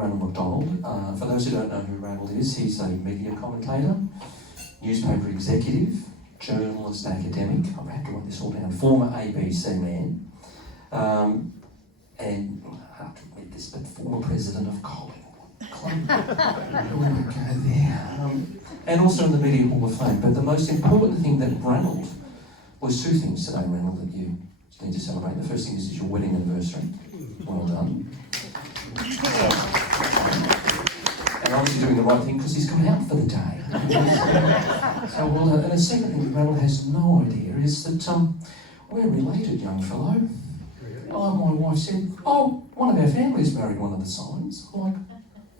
Ranald MacDonald. For those who don't know who Ranald is, he's a media commentator, newspaper executive, journalist, academic. I had to write this all down. Former ABC man, and I have to admit this, but former president of Collingwood. We won't go there. And also in the Media Hall of Fame. But the most important thing that Ranald was two things today, Ranald, that you need to celebrate. The first thing is your wedding anniversary. Well done. And obviously doing the right thing because he's gone out for the day. So well done. And the second thing that Ranald has no idea is that we're related, young fellow. My wife said, oh, one of our families married one of the Simons. I'm like,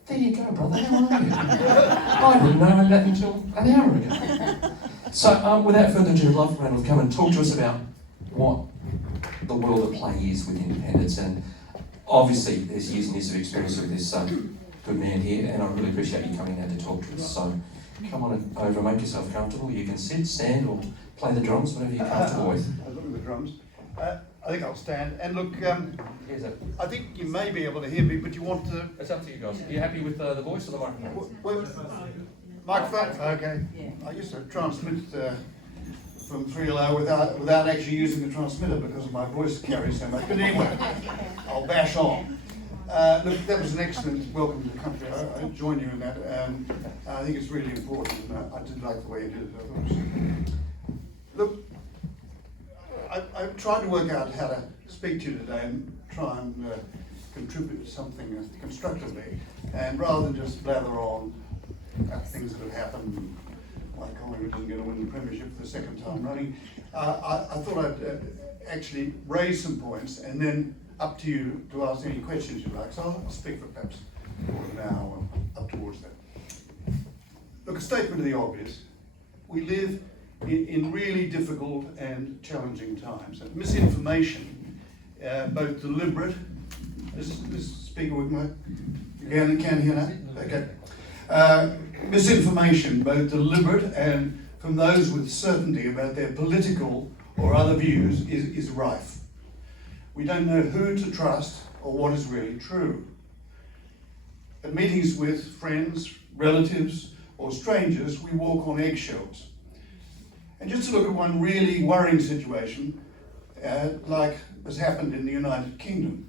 there you go, brother, how are you? I didn't know that until an hour ago. So without further ado, I'd love for Ranald to come and talk to us about what the world of play is with independence. And obviously there's years and years of experience with this good man here, and I really appreciate you coming out to talk to us. So come on over, make yourself comfortable. You can sit, stand, or play the drums, whatever you're comfortable with. I look at the drums. I think I'll stand. And look, I think you may be able to hear me, but you want to... It's up to you guys. Are you happy with the voice or the microphone? Microphone? Okay. I used to transmit from 3LO without actually using the transmitter because of my voice carries so much. But anyway, I'll bash on. Look, that was an excellent welcome to the country. I join you in that. I think it's really important. I did like the way you did it. I thought it was... Look, I've tried to work out how to speak to you today and try and contribute to something constructively, and rather than just blather on things that have happened, like Collingwood isn't going to win the premiership for the second time running, I thought I'd actually raise some points and then up to you to ask any questions you like. So I'll speak for perhaps an hour up towards that. Look, a statement of the obvious. We live in really difficult and challenging times. And misinformation, both deliberate, this speaker with my, can hear now? Okay. Misinformation, both deliberate and from those with certainty about their political or other views is rife. We don't know who to trust or what is really true. At meetings with friends, relatives, or strangers, we walk on eggshells. And just to look at one really worrying situation, like has happened in the United Kingdom.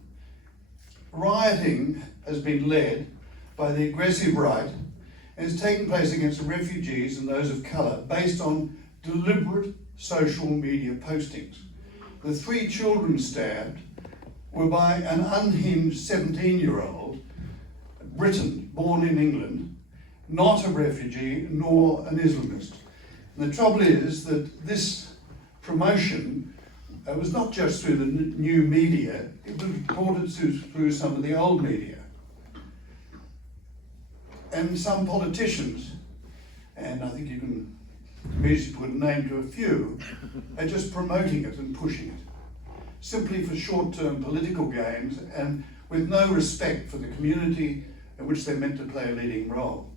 Rioting has been led by the aggressive right and is taking place against refugees and those of colour based on deliberate social media postings. The 3 children stabbed were by an unhinged 17-year-old, Briton, born in England, not a refugee nor an Islamist. And the trouble is that this promotion was not just through the new media, it was reported through some of the old media. And some politicians, and I think you can immediately put a name to a few, are just promoting it and pushing it, simply for short-term political gains and with no respect for the community in which they're meant to play a leading role.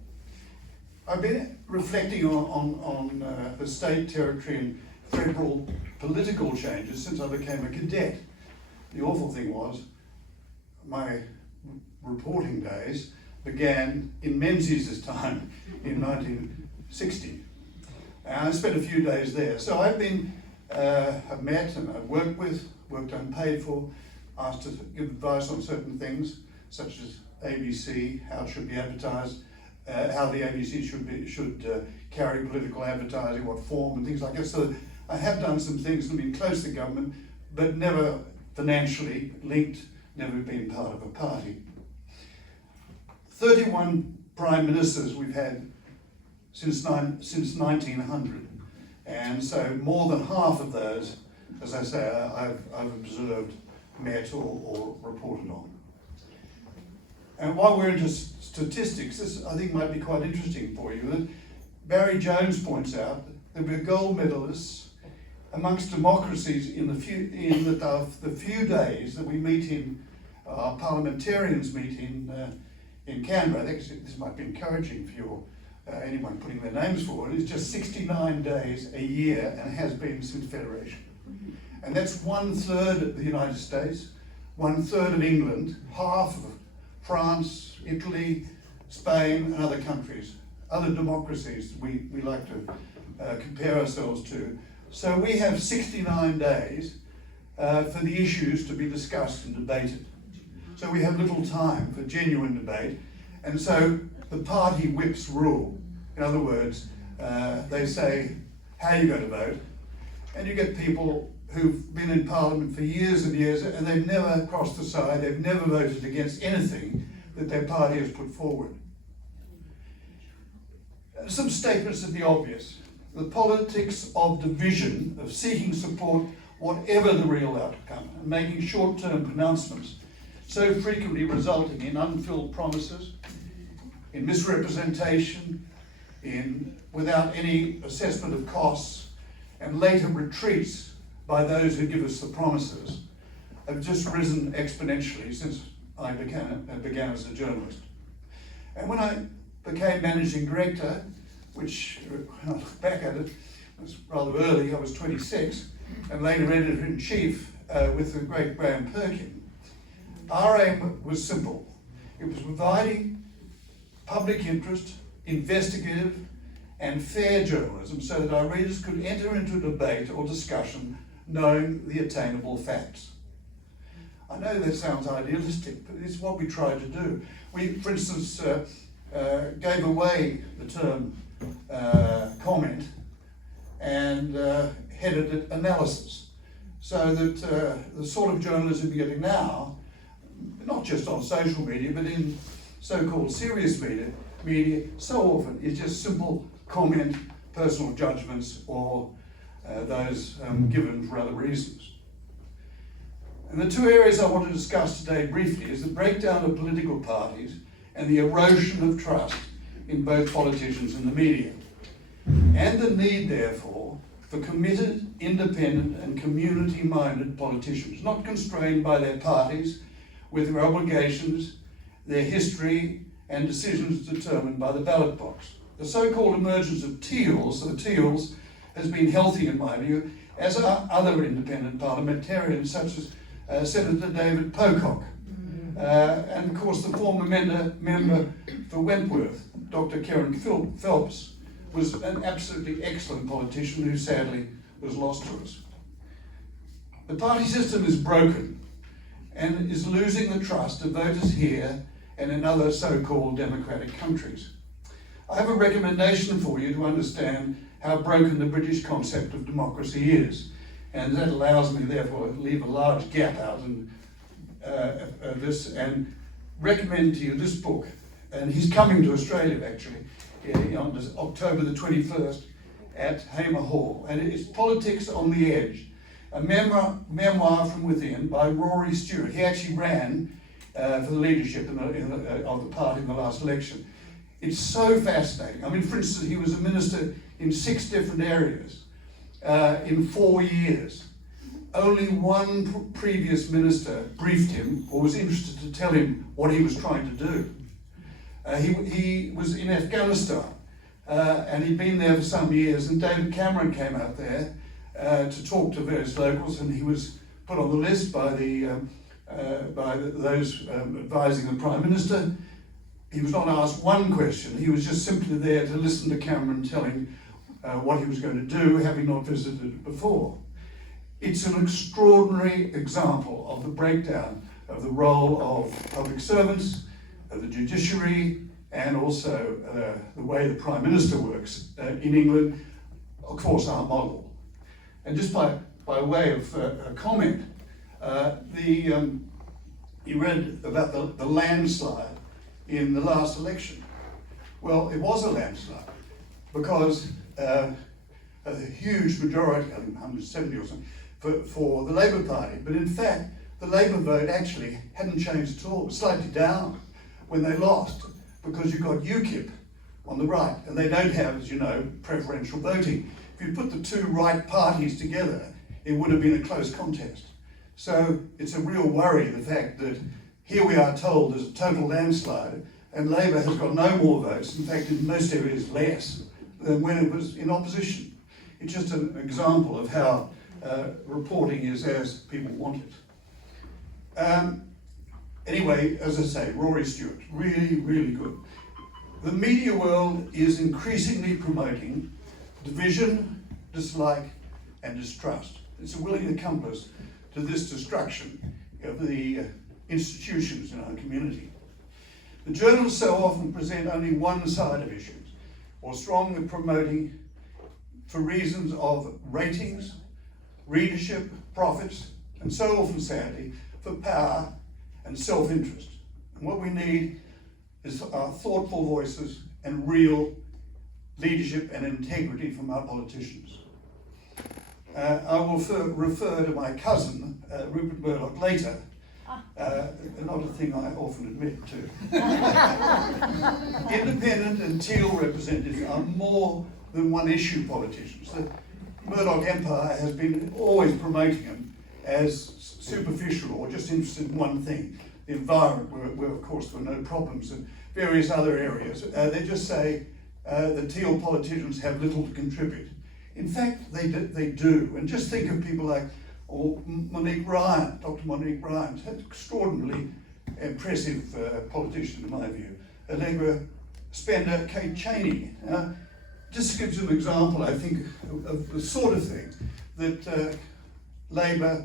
I've been reflecting on the state, territory and federal political changes since I became a cadet. The awful thing was, my reporting days began in Menzies' time in 1960. And I spent a few days there. So I've met and I've worked unpaid for, asked to give advice on certain things, such as ABC, how it should be advertised, how the ABC should carry political advertising, what form and things like that. So I have done some things and been close to government, but never financially linked, never been part of a party. 31 prime ministers we've had since 1900, and so more than half of those, as I say, I've observed, met or reported on. And while we're into statistics, this I think might be quite interesting for you. That Barry Jones points out that we're gold medalists amongst democracies in the few days that we meet in parliamentarians meet in Canberra. I think this might be encouraging for anyone putting their names forward. It's just 69 days a year and has been since Federation. And that's 1/3 of the United States, 1/3 of England, half of France, Italy, Spain, and other countries, other democracies we like to compare ourselves to. So we have 69 days for the issues to be discussed and debated. So we have little time for genuine debate, and so the party whips rule. In other words, they say how you're going to vote, and you get people who've been in Parliament for years and years, and they've never crossed the side, they've never voted against anything that their party has put forward. Some statements of the obvious. The politics of division, of seeking support, whatever the real outcome, and making short-term pronouncements, so frequently resulting in unfilled promises, in misrepresentation, without any assessment of costs, and later retreats by those who give us the promises, have just risen exponentially since I began as a journalist. And when I became managing director, which, when I look back at it, was rather early, I was 26, and later editor-in-chief with the great Graham Perkin, our aim was simple. It was providing public interest, investigative, and fair journalism so that our readers could enter into a debate or discussion knowing the attainable facts. I know that sounds idealistic, but it's what we tried to do. We, for instance, gave away the term comment and headed it analysis, so that the sort of journalism you're getting now, not just on social media, but in so-called serious media so often is just simple comment, personal judgments, or those given for other reasons. And the two areas I want to discuss today briefly is the breakdown of political parties and the erosion of trust in both politicians and the media, and the need, therefore, for committed, independent and community-minded politicians, not constrained by their parties, with their obligations, their history and decisions determined by the ballot box. The so-called emergence of Teals has been healthy in my view, as are other independent parliamentarians such as Senator David Pocock, and of course the former member for Wentworth, Dr. Karen Phelps, was an absolutely excellent politician who sadly was lost to us. The party system is broken and is losing the trust of voters here and in other so-called democratic countries. I have a recommendation for you to understand how broken the British concept of democracy is, and that allows me therefore to leave a large gap out in this and recommend to you this book. And he's coming to Australia actually on October the 21st at Hamer Hall, and it's Politics on the Edge, a memoir from within by Rory Stewart. He actually ran for the leadership of the party in the last election. It's so fascinating. I mean, for instance, he was a minister in 6 different areas in 4 years. Only one previous minister briefed him or was interested to tell him what he was trying to do. He was in Afghanistan and he'd been there for some years, and David Cameron came out there to talk to various locals, and he was put on the list by those advising the Prime Minister. He was not asked one question, he was just simply there to listen to Cameron telling what he was going to do, having not visited before. It's an extraordinary example of the breakdown of the role of public servants, of the judiciary, and also the way the Prime Minister works in England, of course our model. And just by way of a comment, you read about the landslide in the last election. Well, it was a landslide because a huge majority, I think 170 or something, for the Labour Party. But in fact, the Labour vote actually hadn't changed at all. It was slightly down when they lost, because you've got UKIP on the right, and they don't have, as you know, preferential voting. If you put the two right parties together, it would have been a close contest. So it's a real worry, the fact that here we are told there's a total landslide, and Labour has got no more votes, in fact in most areas less, than when it was in opposition. It's just an example of how reporting is as people want it. Anyway, as I say, Rory Stewart, really, really good. The media world is increasingly promoting division, dislike, and distrust. It's a willing accomplice to this destruction of the institutions in our community. The journals so often present only one side of issues, or strongly promoting for reasons of ratings, readership, profits, and so often, sadly, for power and self-interest. And what we need is our thoughtful voices and real leadership and integrity from our politicians. I will refer to my cousin, Rupert Murdoch, later. Not a thing I often admit to. Independent and teal representatives are more than one-issue politicians. The Murdoch empire has been always promoting them as superficial or just interested in one thing, the environment, where of course there were no problems, and various other areas. They just say the teal politicians have little to contribute. In fact, they do. And just think of people like Monique Ryan, Dr. Monique Ryan, an extraordinarily impressive politician in my view. Allegra Spender, Kate Cheney. Just gives you an example, I think, of the sort of thing that Labour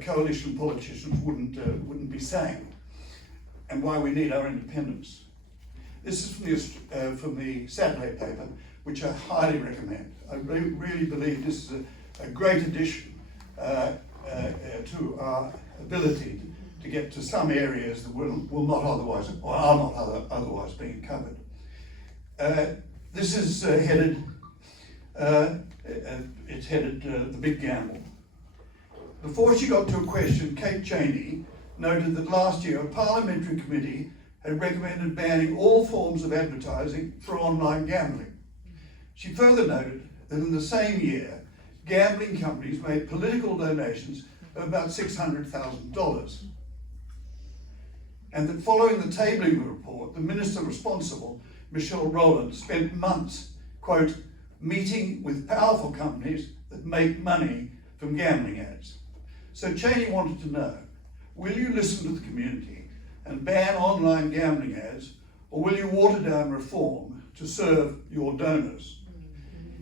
coalition politicians wouldn't be saying, and why we need our independence. This is from the Saturday paper, which I highly recommend. I really believe this is a great addition to our ability to get to some areas that will not otherwise, or are not otherwise being covered. This is headed, it's headed The Big Gamble. Before she got to a question, Kate Cheney noted that last year a parliamentary committee had recommended banning all forms of advertising for online gambling. She further noted that in the same year, gambling companies made political donations of about $600,000. And that following the tabling of the report, the minister responsible, Michelle Rowland, spent months, quote, meeting with powerful companies that make money from gambling ads. So Cheney wanted to know, will you listen to the community and ban online gambling ads, or will you water down reform to serve your donors?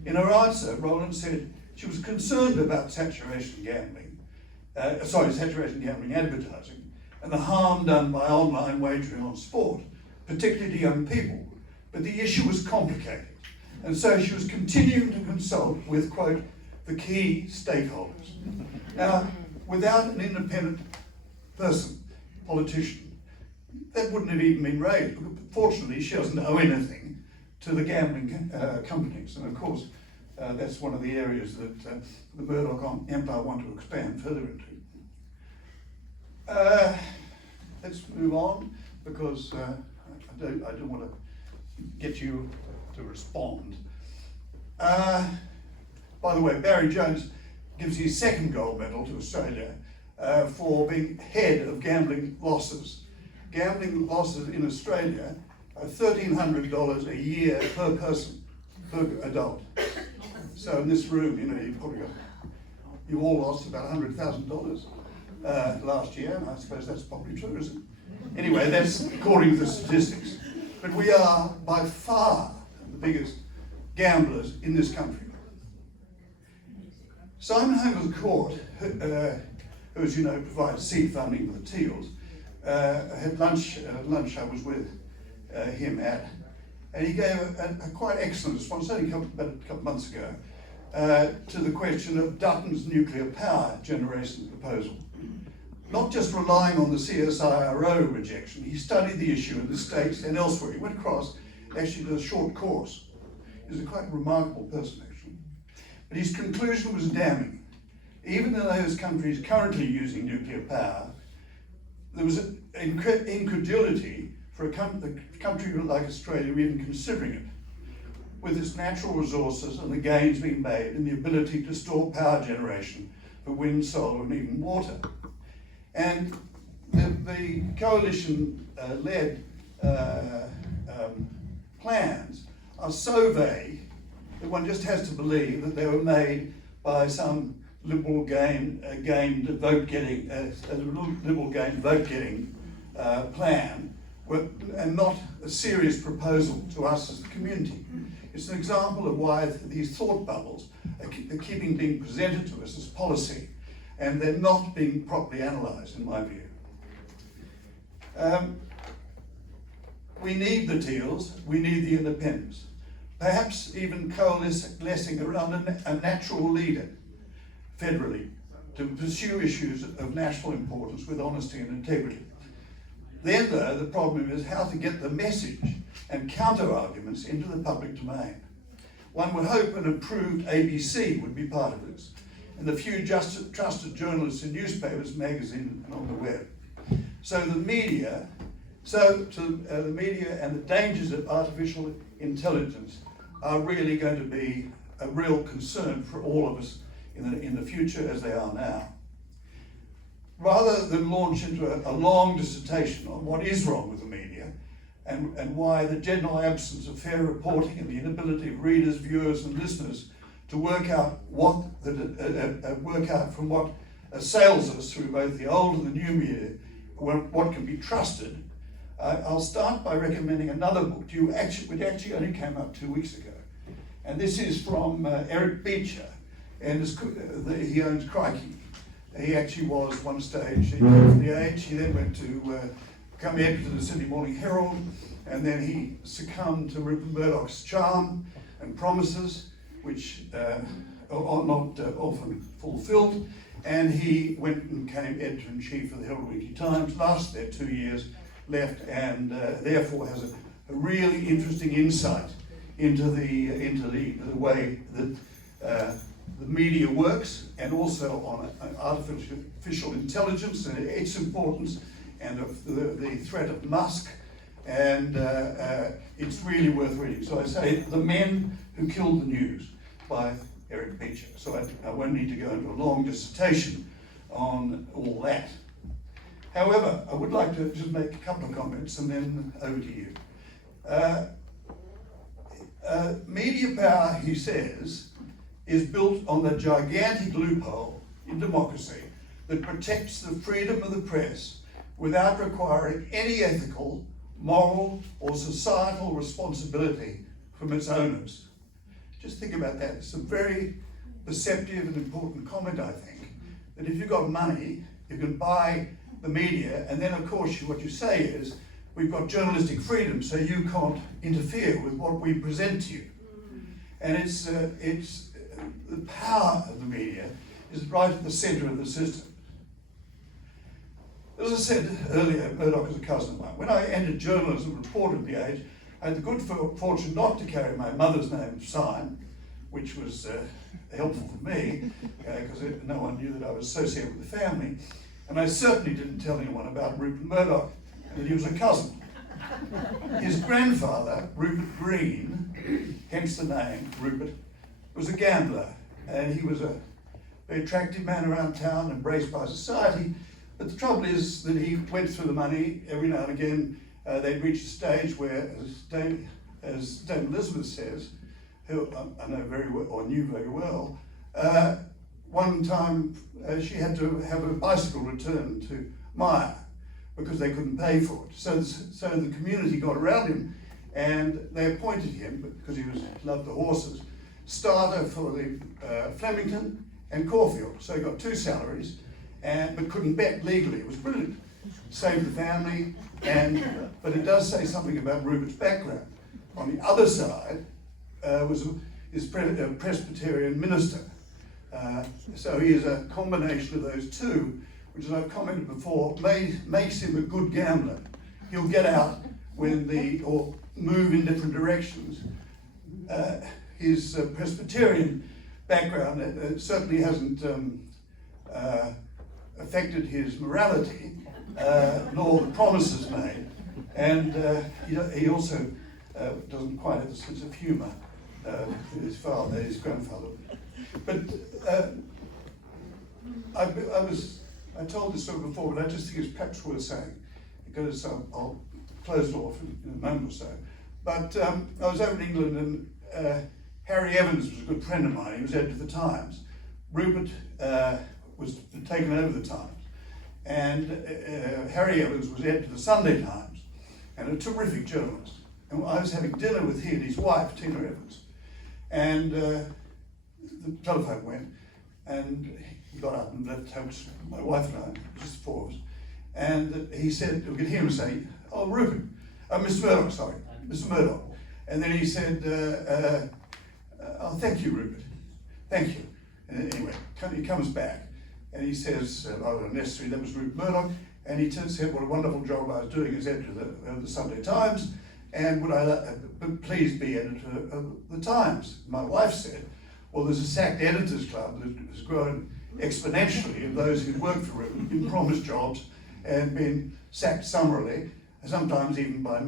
In her answer, Rowland said she was concerned about saturation gambling advertising, and the harm done by online wagering on sport, particularly to young people. But the issue was complicated, and so she was continuing to consult with, quote, the key stakeholders. Now, without an independent person, politician, that wouldn't have even been raised. Fortunately, she doesn't owe anything to the gambling companies, and of course, that's one of the areas that the Murdoch empire want to expand further into. Let's move on, because I don't want to get you to respond. By the way, Barry Jones gives his second gold medal to Australia for being head of gambling losses. Gambling losses in Australia are $1,300 a year per person, per adult. So in this room, you all lost about $100,000 last year, and I suppose that's probably true, isn't it? Anyway, that's according to the statistics. But we are by far the biggest gamblers in this country. Simon Hogan's Court, who, as you know, provides seed funding for the Teals, had lunch I was with him at, and he gave a quite excellent response, only about a couple of months ago, to the question of Dutton's nuclear power generation proposal. Not just relying on the CSIRO rejection, he studied the issue in the States and elsewhere. He went across, actually did a short course. He was a quite remarkable person, actually. But his conclusion was damning. Even in those countries currently using nuclear power, there was an incredulity for a country like Australia even considering it, with its natural resources and the gains being made in the ability to store power generation for wind, solar, and even water. And the coalition-led plans are so vague that one just has to believe that they were made by some liberal gained vote-getting plan, and not a serious proposal to us as a community. It's an example of why these thought bubbles are keeping being presented to us as policy, and they're not being properly analysed, in my view. We need the Teals, we need the independents, perhaps even coalescing around a natural leader, federally, to pursue issues of national importance with honesty and integrity. Then, though, the problem is how to get the message and counter-arguments into the public domain. One would hope an approved ABC would be part of this, and the few trusted journalists in newspapers, magazines, and on the web. So the media and the dangers of artificial intelligence are really going to be a real concern for all of us in the future, as they are now. Rather than launch into a long dissertation on what is wrong with the media and why the general absence of fair reporting and the inability of readers, viewers, and listeners to work out from what assails us through both the old and the new media, what can be trusted, I'll start by recommending another book which actually only came out 2 weeks ago. And this is from Eric Beecher, and he owns Crikey. He actually was one stage, he came from the Age, he then went to become editor of the Sydney Morning Herald, and then he succumbed to Rupert Murdoch's charm and promises, which are not often fulfilled, and he went and became editor-in-chief of the Herald Weekly Times, lasted there 2 years, left, and therefore has a really interesting insight into the way that the media works, and also on artificial intelligence and its importance, and of the threat of Musk, and it's really worth reading. So I say The Men Who Killed the News by Eric Beecher. So I won't need to go into a long dissertation on all that. However, I would like to just make a couple of comments and then over to you. Media power, he says, is built on the gigantic loophole in democracy that protects the freedom of the press without requiring any ethical, moral, or societal responsibility from its owners. Just think about that. It's a very perceptive and important comment, I think, that if you've got money, you can buy the media, and then of course what you say is, we've got journalistic freedom, so you can't interfere with what we present to you. And it's the power of the media is right at the centre of the system. As I said earlier, Murdoch is a cousin of mine. When I entered journalism and reported at the Age, I had the good fortune not to carry my mother's name sign, which was helpful for me, because no one knew that I was associated with the family. And I certainly didn't tell anyone about Rupert Murdoch, and that he was a cousin. His grandfather, Rupert Green, hence the name Rupert, was a gambler, and he was a very attractive man around town, embraced by society. But the trouble is that he went through the money every now and again. They'd reached a stage where, as Dame Elizabeth says, who I know very well, or knew very well, one time she had to have a bicycle returned to Myer because they couldn't pay for it. So the community got around him, and they appointed him, because he loved the horses, starter for the Flemington and Caulfield. So he got 2 salaries, but couldn't bet legally. It was brilliant. Saved the family, but it does say something about Rupert's background. On the other side is a Presbyterian minister. So he is a combination of those two, which, as I've commented before, makes him a good gambler. He'll get out or move in different directions. His Presbyterian background certainly hasn't affected his morality, nor the promises made, and he also doesn't quite have a sense of humour, his grandfather. But I told this story before, but I just think it's perhaps worth saying, because I'll close it off in a moment or so. But I was over in England, and Harry Evans was a good friend of mine. He was editor of the Times. Rupert was taken over the Times, And Harry Evans was editor of the Sunday Times, and a terrific journalist. And I was having dinner with he and his wife, Tina Evans, and the telephone went, and he got up and left home, my wife and I, just four of us, and he said, we could hear him say, "Oh, Rupert, Mr. Murdoch, sorry, Mr. Murdoch." And then he said, "Oh, thank you, Rupert, thank you." And anyway, he comes back, and he says, "Oh, unnecessary, that was Rupert Murdoch." And he said what a wonderful job I was doing as editor of the Sunday Times, and would I please be editor of the Times? My wife said, "Well, there's a sacked editors club that has grown exponentially of those who've worked for Rupert, been promised jobs, and been sacked summarily, sometimes even by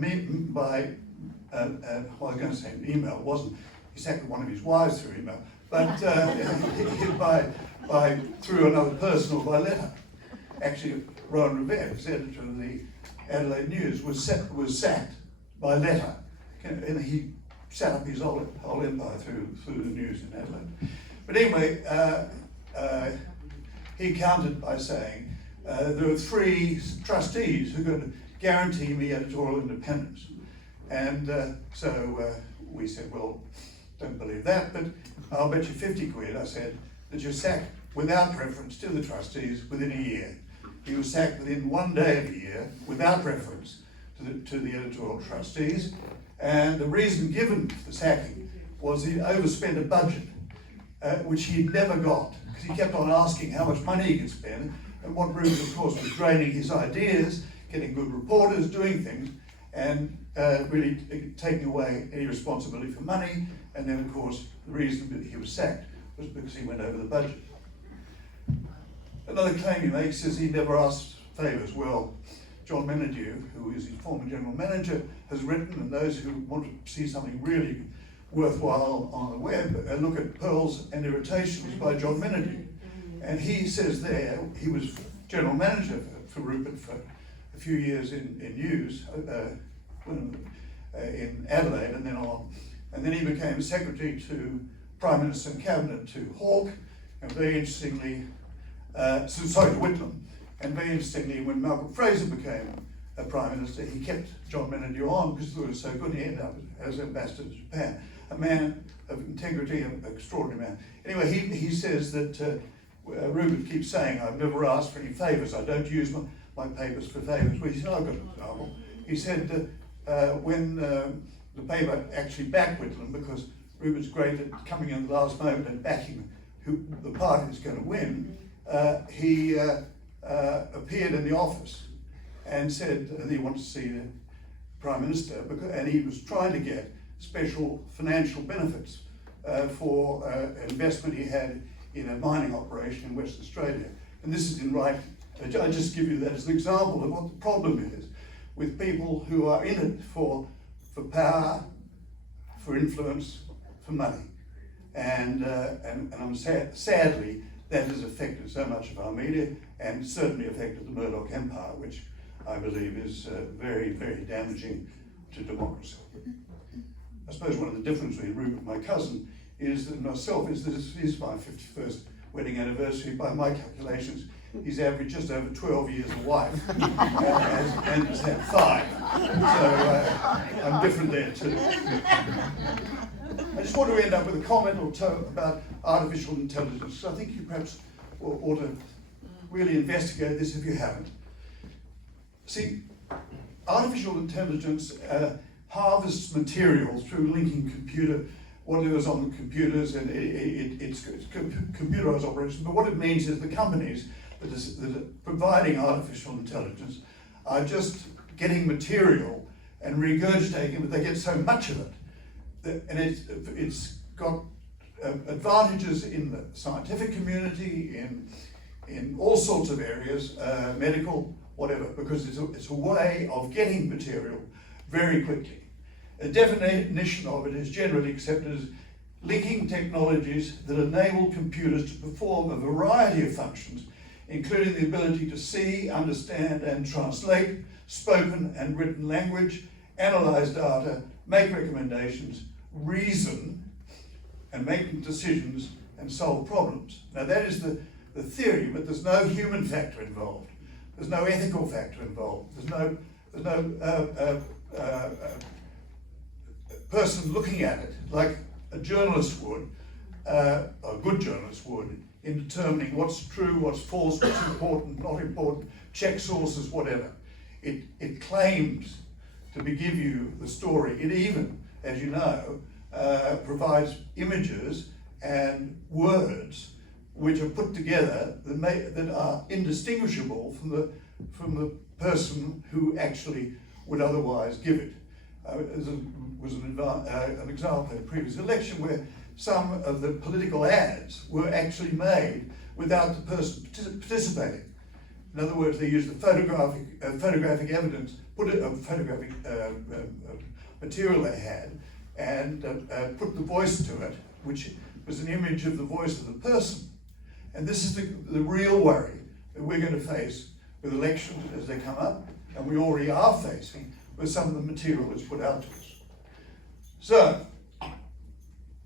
well, I was going to say an email, it wasn't. He sacked one of his wives through email, but through another person or by letter." Actually, Rowan Revere, editor of the Adelaide News, was sacked by letter, and he set up his whole empire through the news in Adelaide. But anyway, he countered by saying there are 3 trustees who are going to guarantee me editorial independence. And so we said, "Well, don't believe that, but I'll bet you 50 quid," I said, "that you're sacked without reference to the trustees within a year." He was sacked within 1 day of the year without reference to the editorial trustees. And the reason given for the sacking was he overspent a budget, which he'd never got, because he kept on asking how much money he could spend. And what Rupert, of course, was draining his ideas, getting good reporters, doing things, and really taking away any responsibility for money. And then, of course, the reason that he was sacked was because he went over the budget. Another claim he makes is he never asked favours. Well, John Menadue, who is his former general manager, has written, and those who want to see something really worthwhile on the web, look at Pearls and Irritations by John Menadue. And he says there, he was general manager for Rupert for a few years in news, in Adelaide and then on. And then he became secretary to Prime Minister and Cabinet to Hawke, and very interestingly, to Whitlam. And very interestingly, when Malcolm Fraser became a Prime Minister, he kept John Menadue on because it was so good. He ended up as ambassador to Japan. A man of integrity, an extraordinary man. Anyway, he says that Rupert keeps saying, "I've never asked for any favours. I don't use my papers for favours." Well, he said, "I've got an example." He said when the paper actually backed Whitlam, because Rupert's great at coming in the last moment and backing who the party is going to win, he appeared in the office and said that he wanted to see the Prime Minister, and he was trying to get special financial benefits for an investment he had in a mining operation in Western Australia. And this is in writing. I just give you that as an example of what the problem is with people who are in it for power, for influence, for money. And I'm sadly, that has affected so much of our media, and certainly affected the Murdoch empire, which I believe is very, very damaging to democracy. I suppose one of the differences between Rupert, my cousin, is that myself is that this is my 51st wedding anniversary. By my calculations, he's averaged just over 12 years a wife, and has had 5. So I'm different there too. I just want to end up with a comment or two about artificial intelligence. So I think you perhaps ought to really investigate this if you haven't. See, artificial intelligence harvests material through linking whatever's on the computers, and it's computerized operation. But what it means is the companies that are providing artificial intelligence are just getting material and regurgitating it, but they get so much of it. And it's got advantages in the scientific community, in all sorts of areas, medical, whatever, because it's a way of getting material very quickly. A definition of it is generally accepted as linking technologies that enable computers to perform a variety of functions, including the ability to see, understand, and translate spoken and written language, analyze data, make recommendations, reason, and make decisions and solve problems. Now that is the theory, but there's no human factor involved. There's no ethical factor involved. There's no person looking at it like a journalist would, a good journalist would, in determining what's true, what's false, what's important, not important, check sources, whatever. It claims to give you the story. It even, as you know, provides images and words which are put together that are indistinguishable from the person who actually would otherwise give it. There was an example in a previous election where some of the political ads were actually made without the person participating. In other words, they used the photographic evidence, photographic material they had, and put the voice to it, which was an image of the voice of the person. And this is the real worry that we're going to face with elections as they come up, and we already are facing with some of the material that's put out to us. So,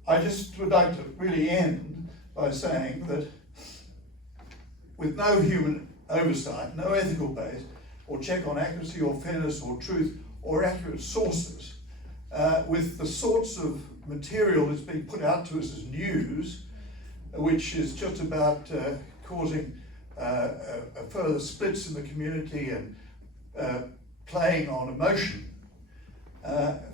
I just would like to really end by saying that with no human oversight, no ethical base, or check on accuracy or fairness or truth or accurate sources, with the sorts of material that's being put out to us as news, which is just about causing further splits in the community and playing on emotion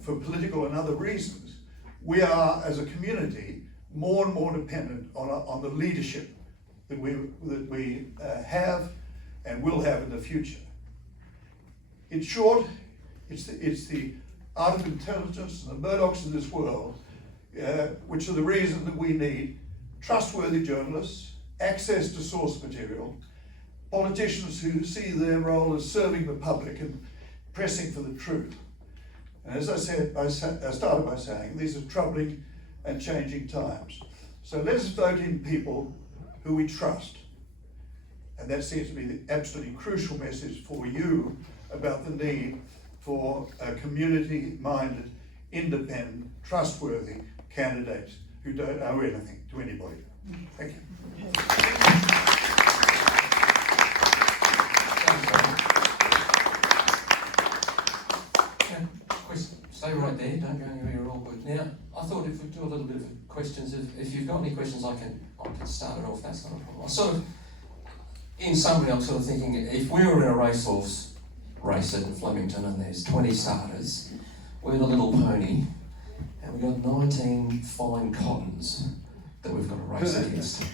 for political and other reasons, we are, as a community, more and more dependent on the leadership that we have and will have in the future. In short, it's the art of intelligence and the Murdochs in this world, which are the reason that we need trustworthy journalists, access to source material, politicians who see their role as serving the public and pressing for the truth. And as I said, I started by saying, these are troubling and changing times. So let's vote in people who we trust. And that seems to be the absolutely crucial message for you about the need for community-minded, independent, trustworthy candidates who don't owe anything to anybody. Thank you. Stay right there, don't go anywhere at all. But now, I thought if we do a little bit of questions, if you've got any questions, I can start it off, that's not a problem. I sort of, in summary, I'm sort of thinking, if we were in a racehorse race at Flemington and there's 20 starters, we're a little pony, and we've got 19 fine cottons that we've got to race against.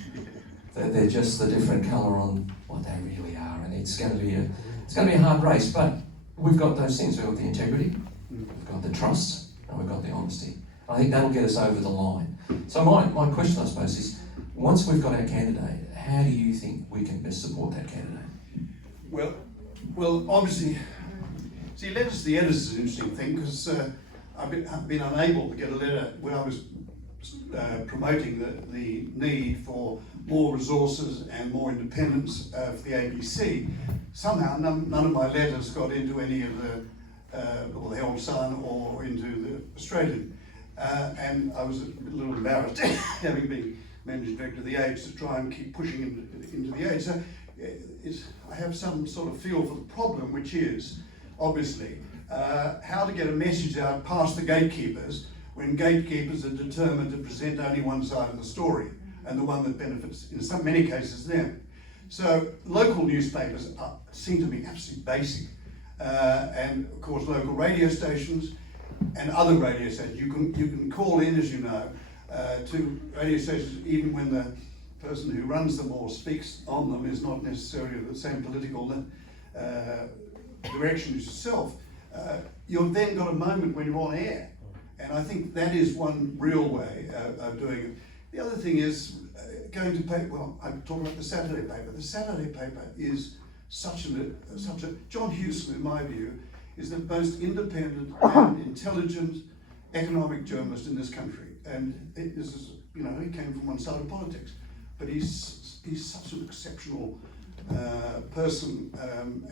They're just the different colour on what they really are, and it's going to be a hard race, but we've got those things. We've got the integrity, we've got the trust, and we've got the honesty. I think that'll get us over the line. So my question, I suppose, is once we've got our candidate, how do you think we can best support that candidate? Well, obviously, see, letters to the editors is an interesting thing, because I've been unable to get a letter when I was promoting the need for more resources and more independence for the ABC. Somehow none of my letters got into any of the Herald Sun or into the Australian, and I was a little embarrassed having been managing director of the Age to try and keep pushing into the Age. So I have some sort of feel for the problem, which is obviously how to get a message out past the gatekeepers when gatekeepers are determined to present only one side of the story, and the one that benefits, in many cases, them. So local newspapers seem to be absolutely basic, and of course local radio stations and other radio stations. You can call in, as you know, to radio stations even when the person who runs them or speaks on them is not necessarily of the same political direction as yourself. You've then got a moment when you're on air. And I think that is one real way of doing it. The other thing is going to paper. Well, I'm talking about the Saturday paper. The Saturday paper is such a John Hewson, in my view, is the most independent and intelligent economic journalist in this country. And it is, he came from one side of politics, but he's such an exceptional person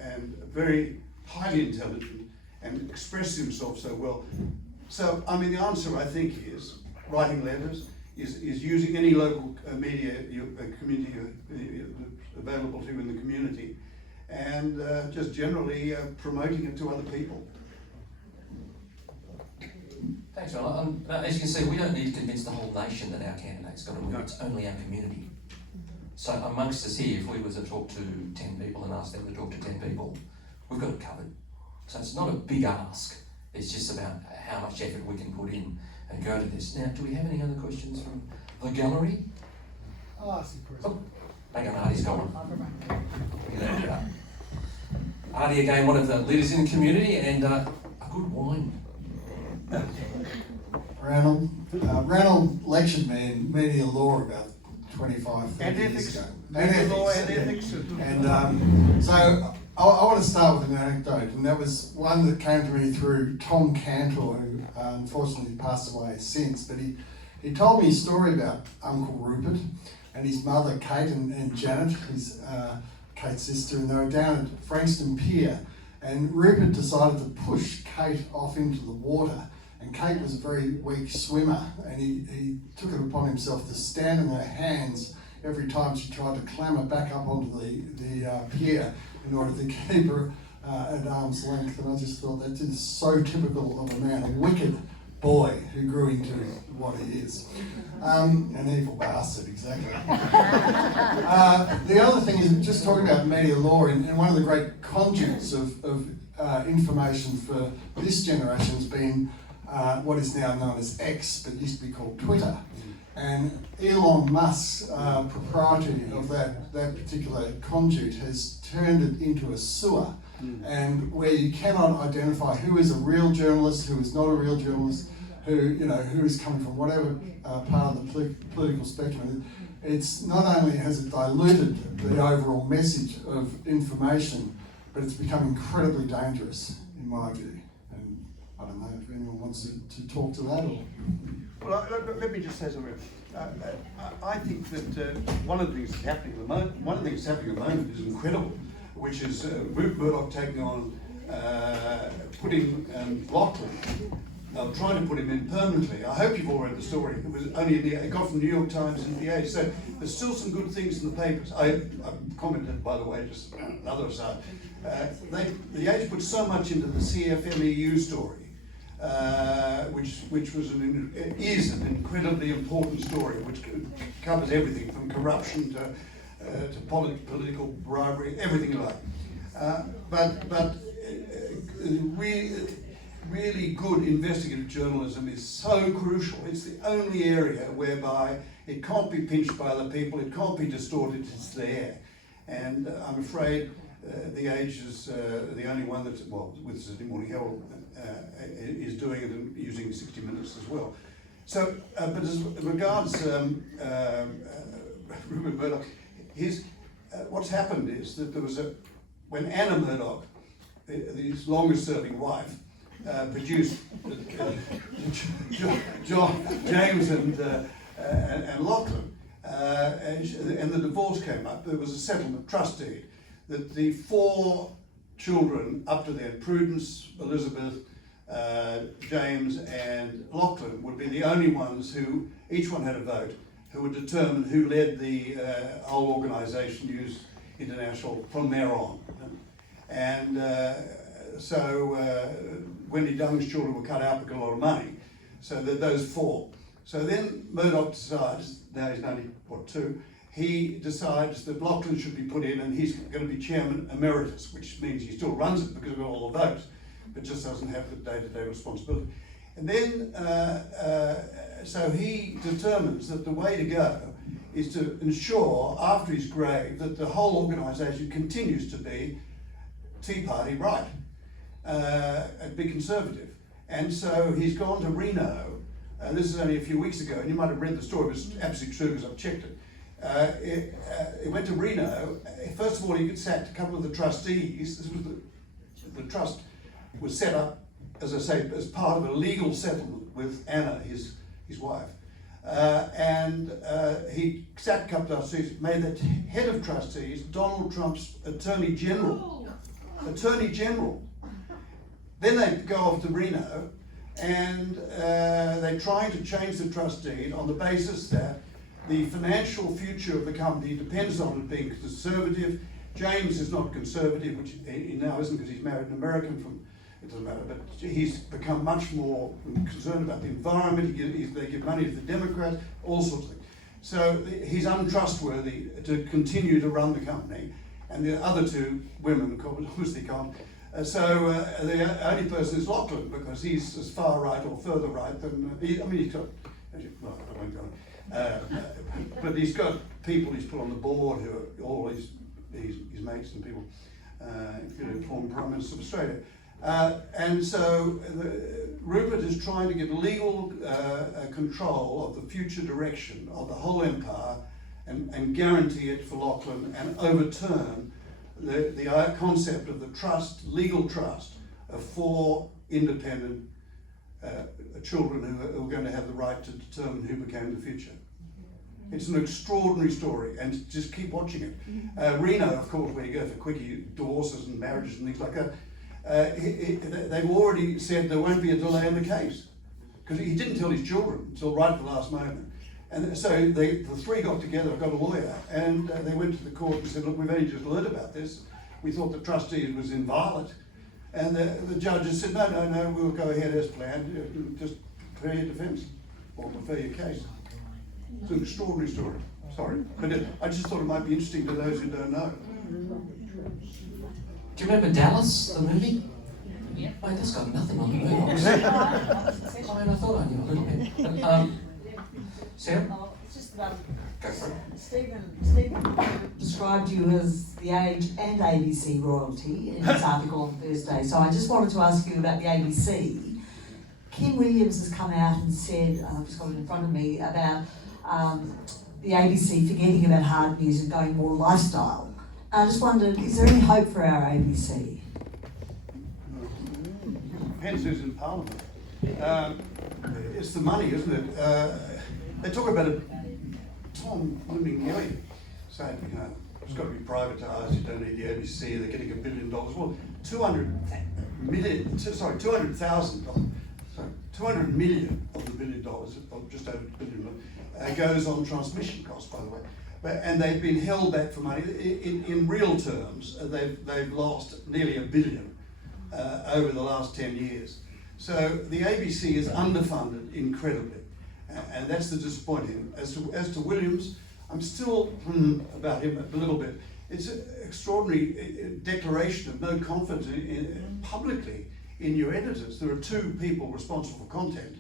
and very highly intelligent and expresses himself so well. So, the answer, I think, is writing letters, is using any local media community available to you in the community, and just generally promoting it to other people. Thanks, Ron. As you can see, we don't need to convince the whole nation that our candidate's got to win. It's only our community. So amongst us here, if we were to talk to 10 people and ask them to talk to 10 people, we've got it covered. So it's not a big ask. It's just about how much effort we can put in and go to this. Now, do we have any other questions from the gallery? I'll ask a question. Oh, hang on, Artie's got one. Artie, again, one of the leaders in the community, and a good wine. Ranald lectured me in media law about 25, 30 years ago. Media law and ethics. And so I want to start with an anecdote, and that was one that came to me through Tom Cantor, who unfortunately passed away since, but he told me a story about Uncle Rupert and his mother Kate and Janet, his Kate's sister, and they were down at Frankston Pier, and Rupert decided to push Kate off into the water, and Kate was a very weak swimmer, and he took it upon himself to stand in her hands every time she tried to clamber back up onto the pier in order to keep her at arm's length. And I just thought that is so typical of a man, a wicked boy who grew into what he is. An evil bastard, exactly. The other thing is just talking about media law, and one of the great conduits of information for this generation has been what is now known as X, but used to be called Twitter. And Elon Musk's propriety of that particular conduit has turned it into a sewer, and where you cannot identify who is a real journalist, who is not a real journalist, who is coming from whatever part of the political spectrum. It's not only has it diluted the overall message of information, but it's become incredibly dangerous in my view. And I don't know if anyone wants to talk to that or. Well, let me just say something. I think that one of the things that's happening at the moment, is incredible, which is Rupert Murdoch taking on putting Lachlan, trying to put him in permanently. I hope you've all read the story. It was only it got from the New York Times and the Age. So there's still some good things in the papers. I commented, by the way, just another aside. The Age put so much into the CFMEU story. Which is an incredibly important story, which covers everything from corruption to political bribery, everything you like. But really good investigative journalism is so crucial. It's the only area whereby it can't be pinched by other people, it can't be distorted, it's there. And I'm afraid the Age is the only one that's, well, with Sydney Morning Herald, is doing it and using 60 Minutes as well. So, but as regards Rupert Murdoch, what's happened is that there was when Anna Murdoch, his longest-serving wife, produced James and Lachlan, and the divorce came up, there was a settlement trust deed that the 4 children up to then, Prudence, Elizabeth, James and Lachlan, would be the only ones who, each one had a vote, who would determine who led the whole organisation, News International, from there on. And so Wendy Dung's children were cut out because a lot of money, so those 4. So then Murdoch decides, now he's only, 2, he decides that Lachlan should be put in and he's going to be chairman emeritus, which means he still runs it because he's got all the votes, but just doesn't have the day-to-day responsibility. And then, so he determines that the way to go is to ensure, after his grave, that the whole organisation continues to be Tea Party right, and be conservative. And so he's gone to Reno, and this is only a few weeks ago, and you might have read the story, but it's absolutely true because I've checked it. It went to Reno. First of all, he sacked a couple of the trustees. This was the trust was set up, as I say, as part of a legal settlement with Anna, his wife. And he sacked a couple of trustees, made the head of trustees Donald Trump's Attorney General. Attorney General. Then they go off to Reno, and they're trying to change the trust deed on the basis that the financial future of the company depends on it being conservative, James is not conservative, which he now isn't because he's married an American from, it doesn't matter, but he's become much more concerned about the environment. They give money to the Democrats, all sorts of things. So he's untrustworthy to continue to run the company, and the other two women obviously can't. So the only person is Lachlan, because he's as far right or further right than, he's got, well, I won't go on. But he's got people he's put on the board who are all his mates and people, including the former Prime Minister of Australia. And so Rupert is trying to get legal control of the future direction of the whole empire and guarantee it for Lachlan and overturn the concept of the trust, legal trust, of 4 independent children who are going to have the right to determine who became the future. It's an extraordinary story, and just keep watching it. Reno, of course, where you go for quickie divorces and marriages and things like that, they've already said there won't be a delay in the case, because he didn't tell his children until right at the last moment. And so the 3 got together, got a lawyer, and they went to the court and said, look, we've only just learned about this. We thought the trustee was inviolate. And the judges said, no, we'll go ahead as planned. Just prepare your defence or prepare your case. It's an extraordinary story. Sorry. But I just thought it might be interesting to those who don't know. Do you remember Dallas, the movie? Yeah. Oh, that's got nothing on the movie. I mean, I thought I knew a little bit. But, Sarah? Oh, it's just about Go for it. Stephen described you as the Age and ABC royalty in his article on Thursday. So I just wanted to ask you about the ABC. Kim Williams has come out and said, I've just got it in front of me, about the ABC forgetting about hard news and going more lifestyle. I just wondered, is there any hope for our ABC? Depends who's in Parliament. It's the money, isn't it? They talk about it. Tom Willingham saying, it's got to be privatised. You don't need the ABC. They're getting $1 billion. Well, 200 million of the $1 billion, or just over $1 billion, goes on transmission costs, by the way. And they've been held back for money. In real terms, they've lost nearly $1 billion over the last 10 years. So the ABC is underfunded incredibly, and that's the disappointing. As to Williams, I'm still about him a little bit. It's an extraordinary declaration of no confidence publicly in your editors. There are 2 people responsible for content,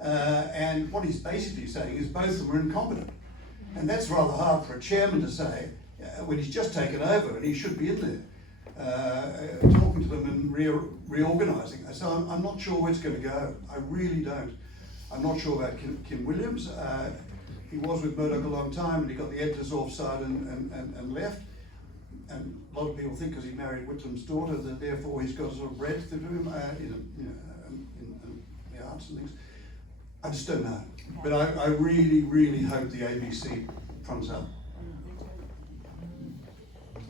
and what he's basically saying is both of them are incompetent. And that's rather hard for a chairman to say when he's just taken over and he should be in there talking to them and reorganising. So I'm not sure where it's going to go. I really don't. I'm not sure about Kim Williams. He was with Murdoch a long time and he got the editors offside and left. And a lot of people think because he married Whitlam's daughter that therefore he's got a sort of breadth to him in the arts and things. I just don't know. But I really, really hope the ABC fronts up.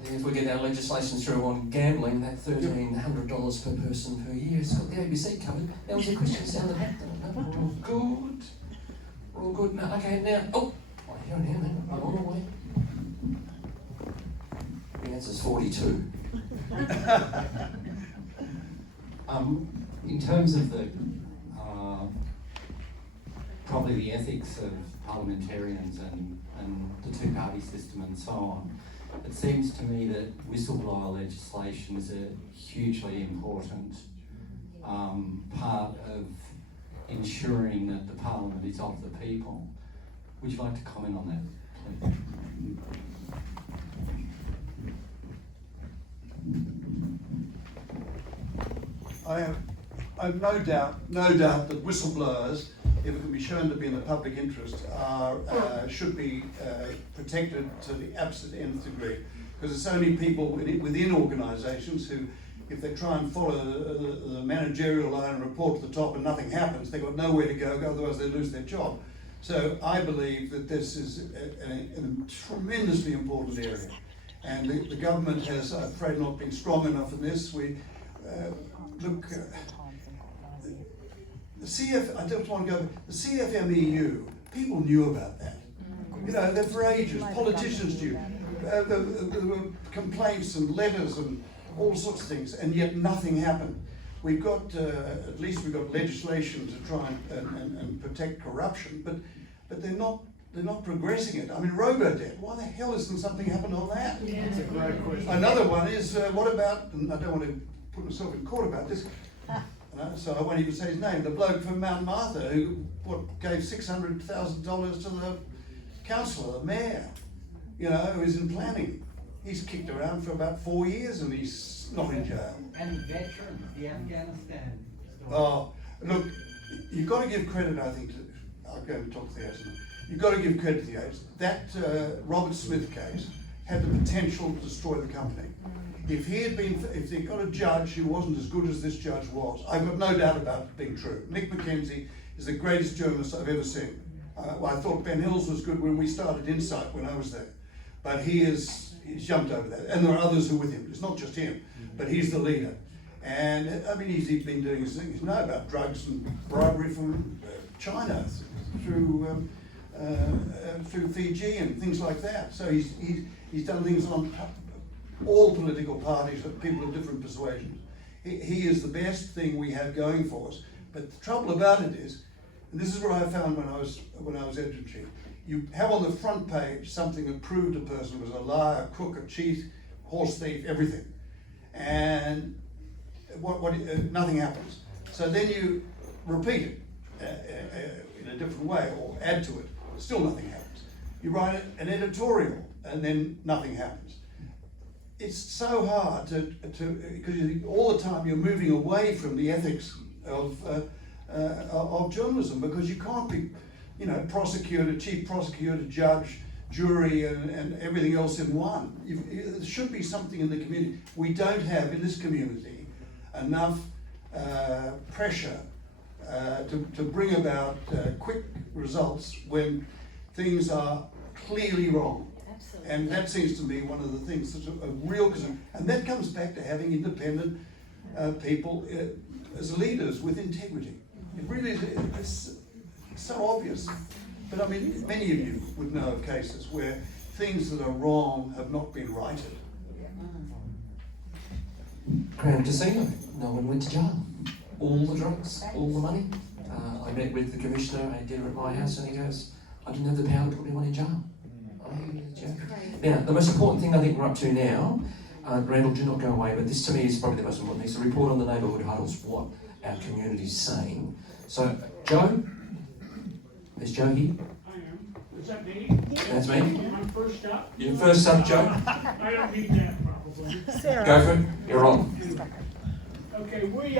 If we get our legislation through on gambling, that $1,300 per person per year has got the ABC covered. That was a question sounded happen. We're all good. We're all good now. Okay, now. Oh, here and here, man. I'm on the way. The answer's 42. In terms of the probably the ethics of parliamentarians and the 2-party system and so on, it seems to me that whistleblower legislation is a hugely important part of ensuring that the parliament is of the people. Would you like to comment on that, please? I have no doubt that whistleblowers, if it can be shown to be in the public interest, should be protected to the absolute nth degree. Because it's only people within organisations who, if they try and follow the managerial line and report to the top and nothing happens, they've got nowhere to go, otherwise they lose their job. So I believe that this is a tremendously important area. And the government has, I'm afraid, not been strong enough in this. We look. I don't want to go. The CFMEU, people knew about that. You know, they're for ages. Politicians knew. there were complaints and letters and all sorts of things, and yet nothing happened. We've got, at least we've got legislation to try and protect corruption, but they're not progressing it. I mean, robo-debt, why the hell isn't something happened on that? That's a great question. Another one is, what about, and I don't want to put myself in court about this, so I won't even say his name, the bloke from Mount Martha who gave $600,000 to the councillor, the mayor, who is in planning. He's kicked around for about 4 years and he's not in jail. And veterans, the Afghanistan story. Oh, look, you've got to give credit, I think, I'll go and talk to the agent. You've got to give credit to the agent. That Robert Smith case had the potential to destroy the company. If they got a judge who wasn't as good as this judge was, I've got no doubt about it being true. Nick McKenzie is the greatest journalist I've ever seen. I thought Ben Hills was good when we started Insight when I was there, but he's jumped over that, and there are others who are with him. It's not just him, but he's the leader. And I mean, he's been doing his things, about drugs and bribery from China through Fiji and things like that. So he's done things on all political parties, people of different persuasions. He is the best thing we have going for us. But the trouble about it is, and this is what I found when I was editor-in-chief, you have on the front page something that proved a person was a liar, a crook, a cheat, horse thief, everything, and nothing happens. So then you repeat it in a different way or add to it, still nothing happens. You write an editorial and then nothing happens. It's so hard because all the time you're moving away from the ethics of journalism, because you can't be, prosecutor, chief prosecutor, judge, jury, and everything else in one. There should be something in the community. We don't have in this community enough pressure to bring about quick results when things are clearly wrong. Absolutely. And that seems to me one of the things that's a real concern. And that comes back to having independent people as leaders with integrity. It really is, it's so obvious. But I mean, many of you would know of cases where things that are wrong have not been righted. Crown Casino, no one went to jail. All the drugs, all the money. I met with the commissioner, I had dinner at my house, and he goes, I didn't have the power to put anyone in jail. Now, the most important thing I think we're up to now, Ranald, do not go away, but this to me is probably the most important thing, is the report on the neighbourhood huddles, what our community's saying. So, Joe? Is Joe here? I am. Is that me? That's me. I'm first up. You're first up, Joe. I don't need that probably. Go for it, you're on. Okay, we